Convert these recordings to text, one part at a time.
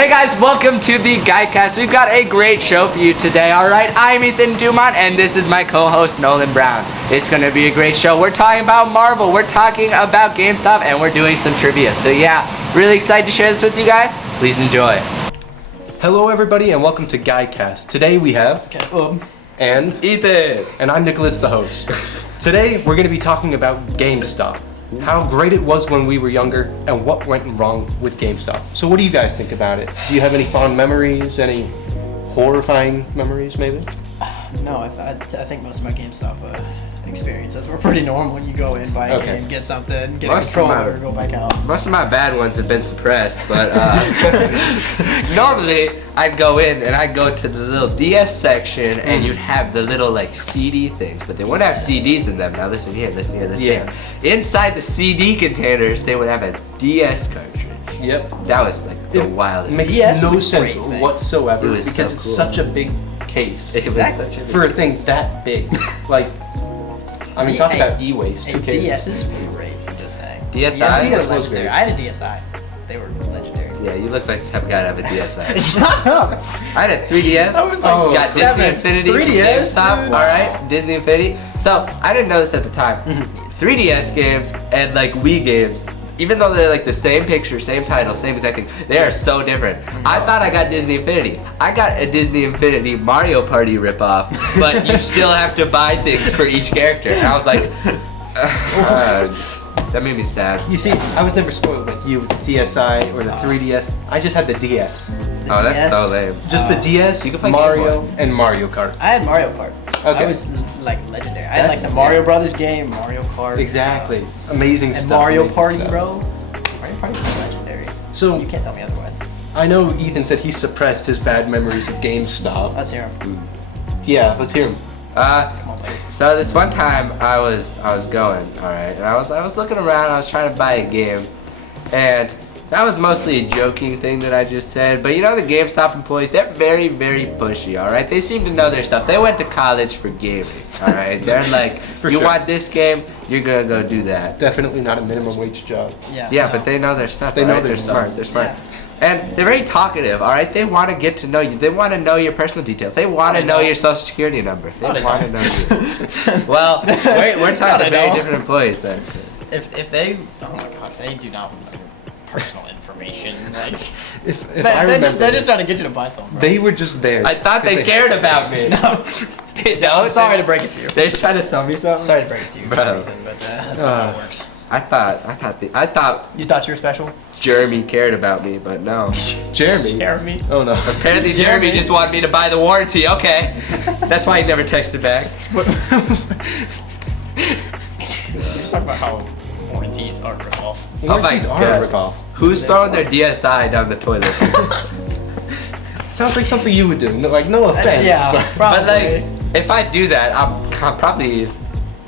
Hey guys, welcome to the Guycast. We've got a great show for you today, alright? I'm Ethan Dumont and this is my co-host Nolan Brown. It's gonna be a great show. We're talking about Marvel, we're talking about Gamestop, and we're doing some trivia. So yeah, really excited to share this with you guys. Please enjoy. Hello everybody and welcome to Guycast. Today we have Caleb and Ethan. And I'm Nicholas, the host. Today we're going to be talking about GameStop. How great it was when we were younger and what went wrong with GameStop. So what do you guys think about it? Do you have any fond memories? Any horrifying memories maybe? No, I think most of my GameStop experiences were pretty normal. When you go in, buy a game, get something, get a controller, go back out. Most of my bad ones have been suppressed, but normally I'd go in and I'd go to the little DS section and you'd have the little like CD things, but they wouldn't have CDs in them. Now listen here, listen here, listen here. Inside the CD containers, they would have a DS cartridge. Yep. That was like the wildest. It makes DS no was a great sense thing. whatsoever It was because so it's cool. such a big case. It was Exactly. such a For a thing that big. Like, I mean, talk about e-waste. A Who cares? DS is great. I'm just saying. DSi? DSi were was legendary. great. I had a DSi. They were legendary. Yeah, you look like the type of guy to have a DSi. Shut up. I had a 3DS. I was like got Disney 7. Infinity from 3DS, GameStop. dude. All right, Disney Infinity. So I didn't know this at the time. 3DS games and like Wii games, even though they're like the same picture, same title, same exact thing, they are so different. I thought I got Disney Infinity. I got a Disney Infinity Mario Party ripoff, but you still have to buy things for each character. And I was like, that made me sad. You see, I was never spoiled like you with the DSi or the 3DS. I just had the DS. Oh, that's DS? so lame. Just the DS, You can play Game Mario, Boy. and Mario Kart. I had Mario Kart. Okay. I was like legendary. I had like That's- the Mario Brothers game, Mario Kart. Exactly. Amazing And stuff. Mario amazing Party, stuff. bro. Mario Party was legendary. So You can't tell me otherwise. I know Ethan said he suppressed his bad memories of GameStop. Let's hear him. Yeah, let's hear him. Come on, buddy. So this one time I was going, all right, and I was looking around, I was trying to buy a game, and that was mostly a joking thing that I just said, but you know the GameStop employees, they're very, very pushy, all right? They seem to know their stuff. They went to college for gaming, all right? They're like, you sure. want this game, you're gonna go do that. Definitely not a minimum wage job. Yeah. Yeah, no. but they know their stuff. They all know right? they're smart. smart. They're smart. Yeah. And they're very talkative, all right? They want to get to know you. They want to know your personal details. They want to they know don't. your social security number. No, They they want to don't. know you. Well, we're No, talking they to very don't. different employees then. If they, oh my god, they do not want your personal information. Like, If I they're remember, just trying to get you to buy something. Bro. they were just there. I thought they cared about me. No. They don't? I'm sorry to break it to you. They're just trying to sell me something? Sorry to break it to you, Bro. Mr. Ethan, but that's not how it works. I thought You thought you were special? Jeremy cared about me, but no. Jeremy. Jeremy. Oh no. Apparently Jeremy just wanted me to buy the warranty. Okay. That's why he never texted back. You're just talking about how warranties are ripped off. Warranties my are a God. ripoff. Who's throwing their DSi down the toilet? Sounds like something you would do. No, like no offense. Yeah, but- probably. But like, if I do that, I'm probably.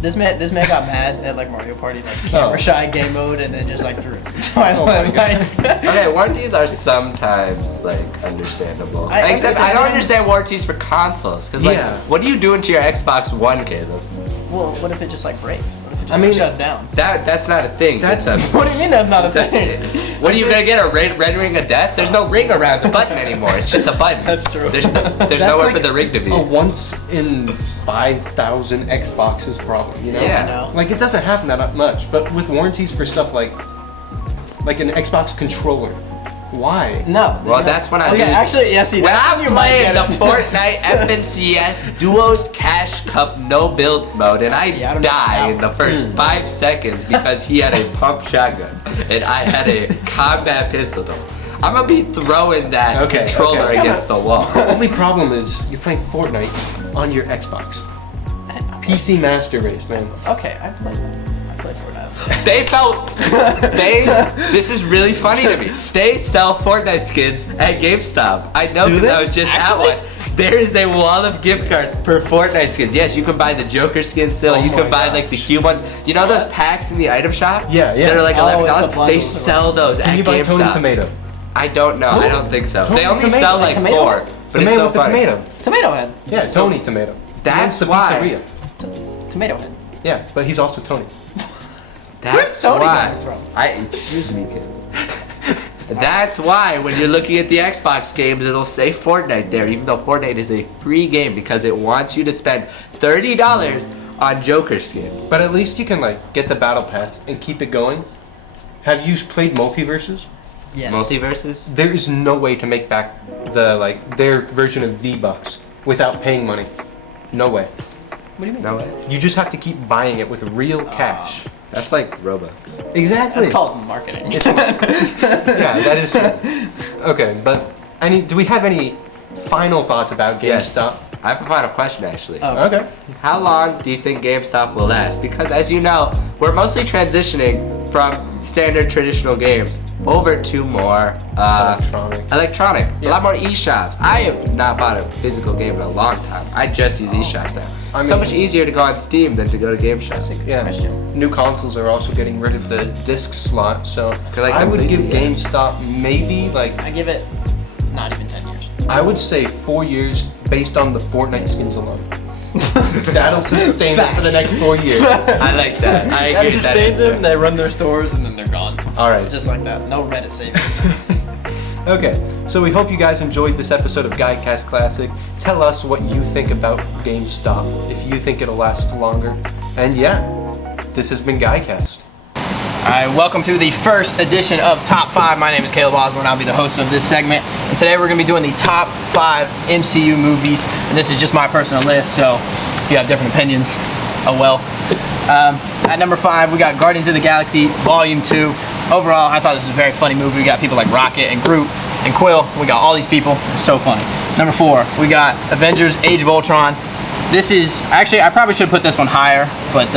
This man got mad at like Mario Party, like camera shy game mode, and then just like threw it. Oh my God. Okay, warranties are sometimes like understandable. I Except understand I don't them. understand warranties for consoles, because like, Yeah. what are you doing to your Xbox One, Caleb? Well, what if it just like breaks? What if it just I mean, shuts down? That's not a thing. That's It's a- What do you mean that's not a it's a- thing? What are you gonna get, a red ring of death? There's no ring around the button anymore. It's just a button. That's true. There's That's nowhere like for the ring to be. A once in 5,000 Xboxes problem, you know? Yeah. I know. Like it doesn't happen that much, but with warranties for stuff like an Xbox controller, why? No. Well, that's when I Okay, do- actually, yeah. See, When that's I'm when you might playing the get it. Fortnite FNCS Duos Cash Cup no builds mode, and See, I I don't know die about in the that first 5 seconds because he had a pump shotgun and I had a combat pistol. I'm gonna be throwing that Okay, controller okay. against the wall. The only problem is you're playing Fortnite on your Xbox. PC Master Race, man. Okay, I play Fortnite. This is really funny to me. They sell Fortnite skins at GameStop. I know Do because they? I was just Actually? at one. There is a wall of gift cards for Fortnite skins. Yes, you can buy the Joker skin still. Oh You can my buy gosh. like the cube ones. You know those packs in the item shop? Yeah, yeah. That are like Oh, $11. it's the bundles They or sell those Can at you buy GameStop. Tony Tomato? I don't know. I don't think so. Tony They only Tomato. sell Like like tomato 4. one? But it's Tomato so with the funny. tomato. Tomato Head. Yeah, So- Tony Tomato. That's He owns why. the pizzeria. Tomato Head. Yeah, but he's also Tony. That's Tony why. coming from? Excuse me, kid. That's why when you're looking at the Xbox games, it'll say Fortnite there, even though Fortnite is a free game because it wants you to spend $30 on Joker skins. But at least you can like get the battle pass and keep it going. Have you played Multiverses? Yes. Multiverses? There is no way to make back their version of V-Bucks without paying money. No way. What do you mean? No way. You just have to keep buying it with real cash. That's like Robux. Exactly. That's called marketing. Yeah, that is true. Okay, but do we have any final thoughts about GameStop? I have a final question actually. Okay. How long do you think GameStop will last? Because as you know, we're mostly transitioning from standard traditional games over to more electronic. Yeah. A lot more eShops. I have not bought a physical game in a long time. I just use eShops now. So much easier to go on Steam than to go to GameStop. Yeah. New consoles are also getting rid of the disc slot, so like I would give completely, GameStop maybe like I give it not even 10 years. I would say 4 years based on the Fortnite skins alone. That'll sustain it for the next 4 years. I like that. I agree That with that sustains answer. them, they run their stores, and then they're gone. All right. Just like that. No Reddit savers. Okay, so we hope you guys enjoyed this episode of Guycast Classic. Tell us what you think about GameStop, if you think it'll last longer. And yeah, this has been Guycast. Alright, welcome to the first edition of Top 5. My name is Caleb Osborne. I'll be the host of this segment. And today we're going to be doing the top 5 MCU movies. And this is just my personal list, so if you have different opinions, oh well. At number 5, we got Guardians of the Galaxy Volume 2. Overall, I thought this was a very funny movie. We got people like Rocket and Groot and Quill. We got all these people. So funny. Number 4, we got Avengers Age of Ultron. This is, actually, I probably should have put this one higher, but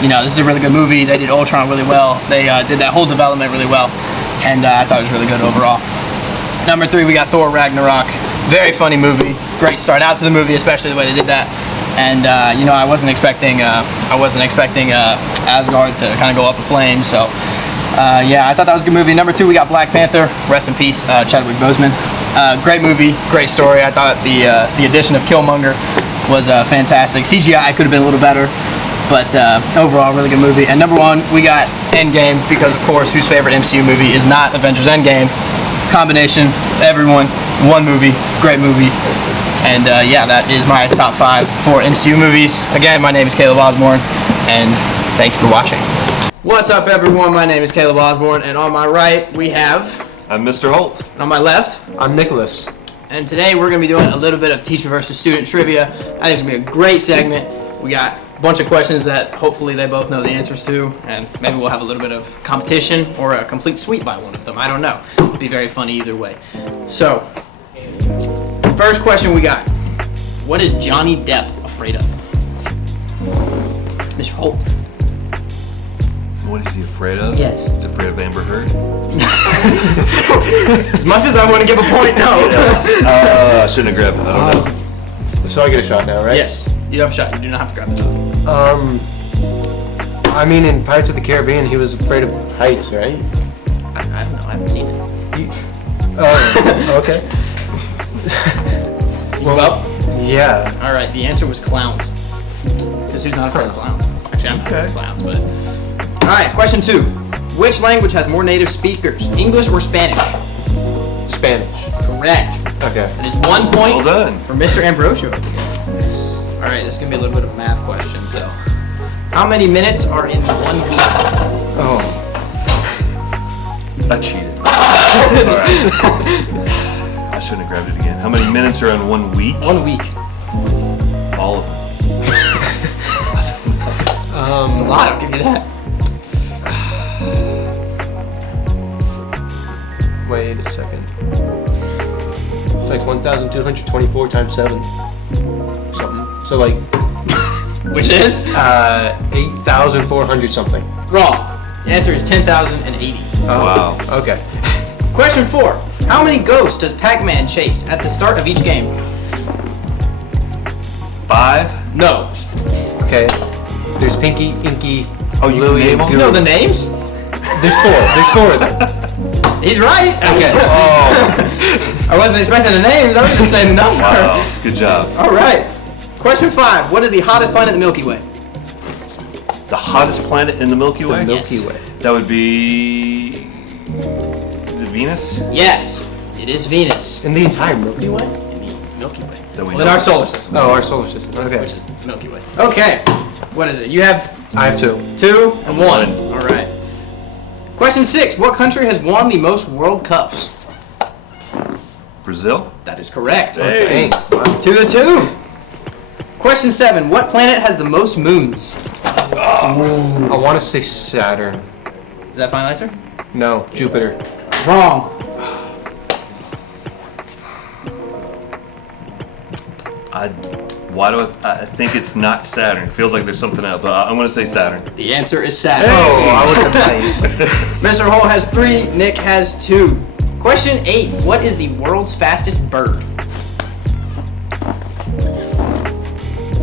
you know, this is a really good movie. They did Ultron really well. They did that whole development really well, and I thought it was really good overall. Number 3, we got Thor Ragnarok. Very funny movie. Great start out to the movie, especially the way they did that. And you know, I wasn't expecting Asgard to kind of go up in flames. So yeah, I thought that was a good movie. Number 2, we got Black Panther. Rest in peace, Chadwick Boseman. Great movie, great story. I thought the addition of Killmonger was fantastic. CGI could have been a little better. But overall, really good movie. And number 1, we got Endgame, because of course, whose favorite MCU movie is not Avengers Endgame? Combination, everyone, one movie, great movie. And yeah, that is my top 5 for MCU movies. Again, my name is Caleb Osborne, and thank you for watching. What's up, everyone? My name is Caleb Osborne, and on my right, we have... I'm Mr. Holt. And on my left... I'm Nicholas. And today, we're going to be doing a little bit of teacher versus student trivia. I think it's going to be a great segment. We got a bunch of questions that hopefully they both know the answers to, and maybe we'll have a little bit of competition or a complete sweep by one of them. I don't know. It'd be very funny either way. So, first question we got. What is Johnny Depp afraid of? Mr. Holt. What is he afraid of? Yes. He's afraid of Amber Heard. As much as I want to give a point, no. I shouldn't have grabbed it. I don't know. So I get a shot now, right? Yes. You have a shot. You do not have to grab the dog. I mean, in Pirates of the Caribbean, he was afraid of heights, right? I don't know. I haven't seen it. Oh, okay. Well, up? Yeah. All right. The answer was clowns. Because who's not afraid of clowns? Actually, I'm not afraid of clowns, but... All right. Question 2. Which language has more native speakers, English or Spanish? Spanish. Correct. Okay. It is 1 point Well done. for Mr. Ambrosio. All right. This is gonna be a little bit of a math question. So, how many minutes are in 1 week? Oh. I cheated. Alright. I shouldn't have grabbed it again. How many minutes are in 1 week? 1 week. All of them. It's a lot. I'll give you that. Wait a second. It's like 1,224 times 7. Something. So like Which is 8,400 something. wrong. The answer is 10,080. Oh, Wow. Okay. Question 4. How many ghosts does Pac-Man chase at the start of each game? 5? No. Okay. There's Pinky, Inky, Oh, you Louie, can name and them? You know the names? There's 4. There's 4 of them. He's right. Okay. Oh, I wasn't expecting the names. I was just saying the number. wow. Good job. All right. Question 5. What is the hottest planet in the Milky Way? The hottest planet in the Milky Way? Milky Milky Way. Way. That would be... Is it Venus? Yes, it is Venus. In the entire Milky Way? In the Milky Way. That we Well, in know. our solar system. Oh, our solar system. Okay. Which is the Milky Way. Okay. What is it? You have I have 2. 2 and 1. One. All right. Question 6. What country has won the most World Cups? Brazil? That is correct. Hey. Dang. Wow. 2-2. Question 7. What planet has the most moons? I want to say Saturn. Is that final answer? No, Jupiter. Wrong. Why do I think it's not Saturn? Feels like there's something else, but I'm gonna say Saturn. The answer is Saturn. Oh, I would have Mr. Hole has 3. Nick has 2. Question 8. What is the world's fastest bird?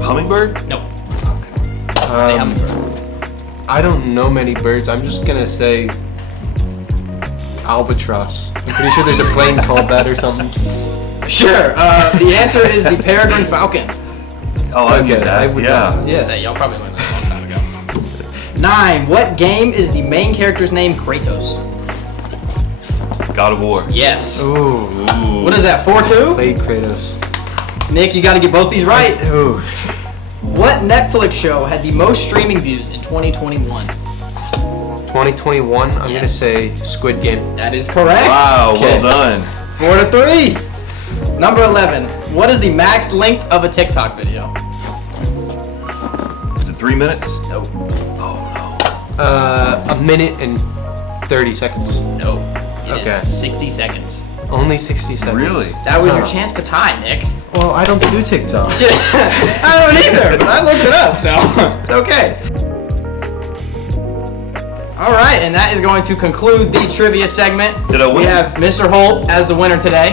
Hummingbird? Nope. Um, I don't know many birds. I'm just gonna say albatross. I'm pretty sure there's a plane called that or something. Sure. The answer is the peregrine falcon. Oh, I knew Okay, that. I would Yeah. not. Yeah. Say, y'all probably learned that a long time ago. 9. What game is the main character's name Kratos? God of War. Yes. Ooh. What is that, 4-2? Play Kratos. Nick, you got to get both these right. Ooh. What Netflix show had the most streaming views in 2021? 2021. I'm gonna Yes. say Squid Game. That is correct. Wow, Okay. well done. 4-3. Number 11. What is the max length of a TikTok video? Is it 3 minutes? Nope. A minute and 30 seconds. Nope. It is Okay. 60 seconds. Only 60 seconds. Really? That was your Oh. chance to tie, Nick. Well, I don't do TikTok. I don't either, but I looked it up, so it's okay. All right, and that is going to conclude the trivia segment. Did I win? We have Mr. Holt as the winner today.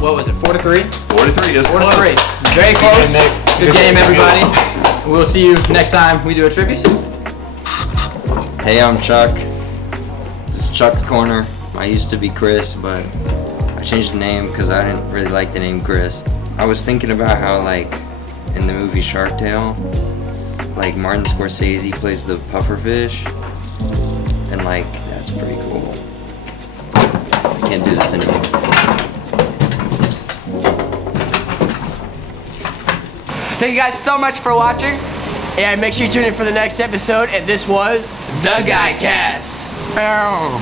What was it, 4-3? 43 is 4-3. close. Very close. Nick. Good game, everybody. We'll see you next time we do a trivia segment. Hey, I'm Chuck. This is Chuck's Corner. I used to be Chris, but I changed the name because I didn't really like the name Chris. I was thinking about how, like, in the movie Shark Tale, like, Martin Scorsese plays the pufferfish, and, like, that's pretty cool. I can't do this anymore. Thank you guys so much for watching. And make sure you tune in for the next episode. And this was The Guycast.